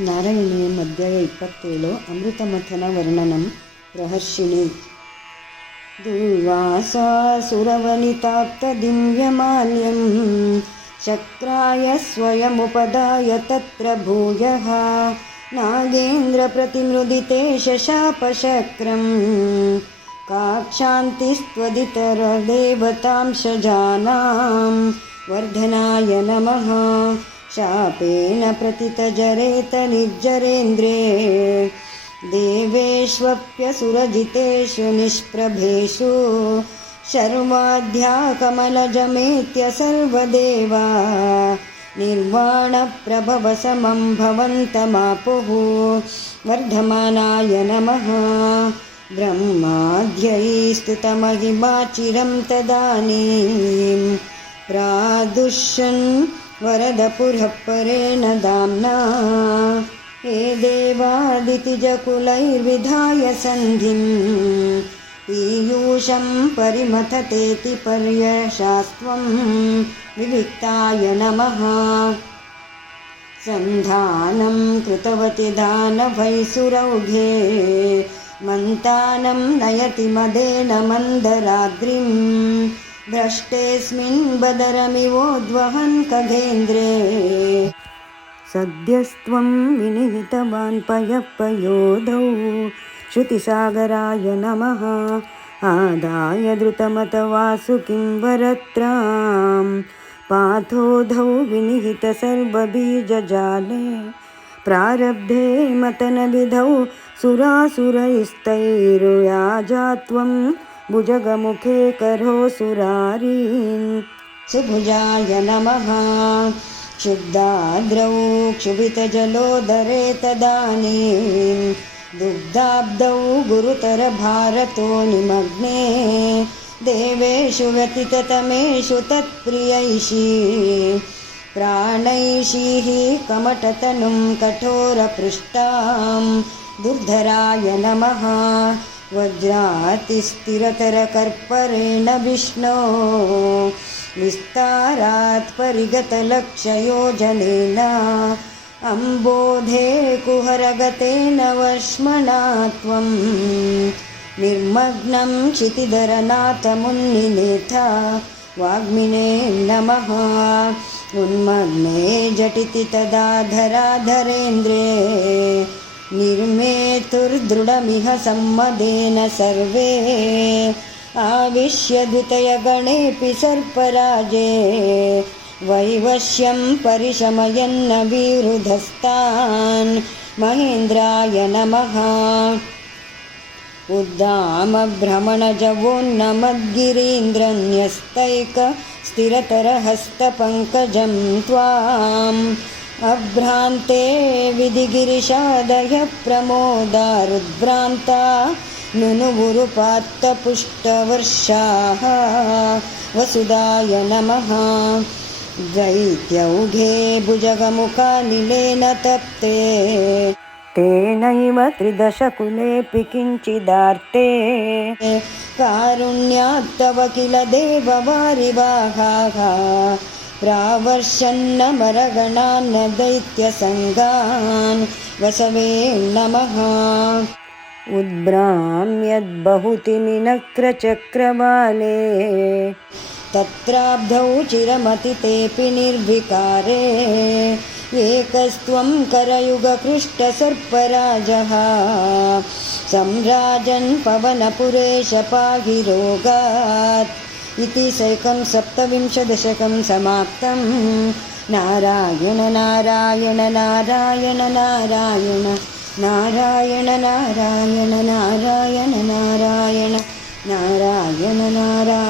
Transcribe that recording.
ನಾರಾಯಣೀಯಂ ಅಧ್ಯಾಯ 27 ಅಮೃತಮಥನ ವರ್ಣನಂ ಪ್ರಹರ್ಷಿಣಿ ದುರ್ವಾಸಾಸುರವನಿತಾಪ್ತದಿವ್ಯಮಾಲ್ಯಂ ಚಕ್ರಾಯ ಸ್ವಯಮುಪದಾಯ ತತ್ರ ಭೂಯಃ ನಾಗೇಂದ್ರ ಪ್ರತಿಮೃದಿತೆ ಶಶಾಪಶಕ್ರಂ ಕಾಕ್ಷಾಂತಿಸ್ತ್ವದಿತರ ದೇವತಾಂಶಜಾನಾಂ ವರ್ಧನಾಯ ನಮಃ ಶಾಪೇನ ಪ್ರತಿತಜರೇತ ನಿರ್ಜರೇಂದ್ರೇ ದೇವೇಷ್ವಪ್ಯಸುರಜಿತೇಷು ನಿಷ್ಪ್ರಭೇಷು ಶರ್ವಾಢ್ಯಾ ಕಮಲಜಮೇತ್ಯ ಸರ್ವದೇವಾ ನಿರ್ವಾಣಪ್ರಭವ ಸಮಂ ಭವಂತಮಾಪುಃ ವರ್ಧಮಾನಾಯ ನಮಃ ಬ್ರಹ್ಮಾದ್ಯೈ ಸ್ತುತಮಹಿಮಾ ಚಿರಂ ತದಾನೀಂ ಪ್ರಾದುಷ್ಯನ್ वरदपुरःपरेण दाम्ना हे देवादितिजकुलैर्विधाय सन्धिं पीयूषं परिमथतेति पर्यशास्त्वं विविक्ताय नमः सन्धानं कृतवति दानवैसुरौघे मन्तानं नयति मदेन मन्दराद्रिं भ्रष्टेऽस्मिन् बदरमिवोद्वहन् खगेन्द्रे सद्यस्त्वं विनिहितवान् पयःपयोधौ श्रुतिसागराय नमः आदाय द्रुतमतवासुकिं वरत्रां पाथोधौ विनिहितसर्वबीजजाले प्रारब्धे मतनविधौ सुरासुरैस्तैरुयाजात्वं भुजगमुखे करोऽसुरारीन् सुभुजाय नमः क्षुब्धाद्रौ क्षुभितजलोदरे तदानीं दुग्धाब्धौ गुरुतरभारतो निमग्ने देवेषु व्यतिततमेषु तत्प्रियैषी प्राणैषीः कमटतनुं कठोरपृष्ठां दुर्धराय नमः वज्रातिस्थिरतरकर्परेण विष्णो विस्तारात् परिगतलक्षयोजनेन अम्बोधे कुहरगतेन वर्ष्मणा त्वं निर्मग्नं क्षितिधरनाथमुन्निनेथ वाग्मिने नमः उन्मग्ने झटिति तदा धराधरेन्द्रे निर्मेतुर्दृढमिह सम्मदेन सर्वे आविश्यद्वितयगणेऽपि सर्पराजे वैवश्यं परिशमयन्न विरुधस्तान् महेन्द्राय नमः उद्दामभ्रमणजवोन्नमद्गिरीन्द्रन्यस्तैक स्थिरतरहस्तपङ्कजं त्वाम् अभ्रान्ते विधिगिरिशादयः प्रमोदारुद्भ्रान्ता नुनुगुरुपात्तपुष्टवर्षाः वसुदाय नमः दैत्यौघे भुजगमुखानिलेन तप्ते तेनैव त्रिदशकुलेऽपि किञ्चिदार्ते कारुण्यात्तव किल देववारिवाहाः प्रावर्षन्नमरगणान् दैत्यसङ्गान् वसवे नमः उद्भ्राम्यद्बहुतिमिनक्रचक्रवाले तत्राब्धौ चिरमतितेऽपि निर्विकारे एकस्त्वं करयुगकृष्टसर्पराजः सम्राजन् पवनपुरेश पाहि रोगात् इति सैकं 27 समाप्तं नारायण नारायण नारायण नारायण नारायण नारायण नारायण नारायण नारायण नारायण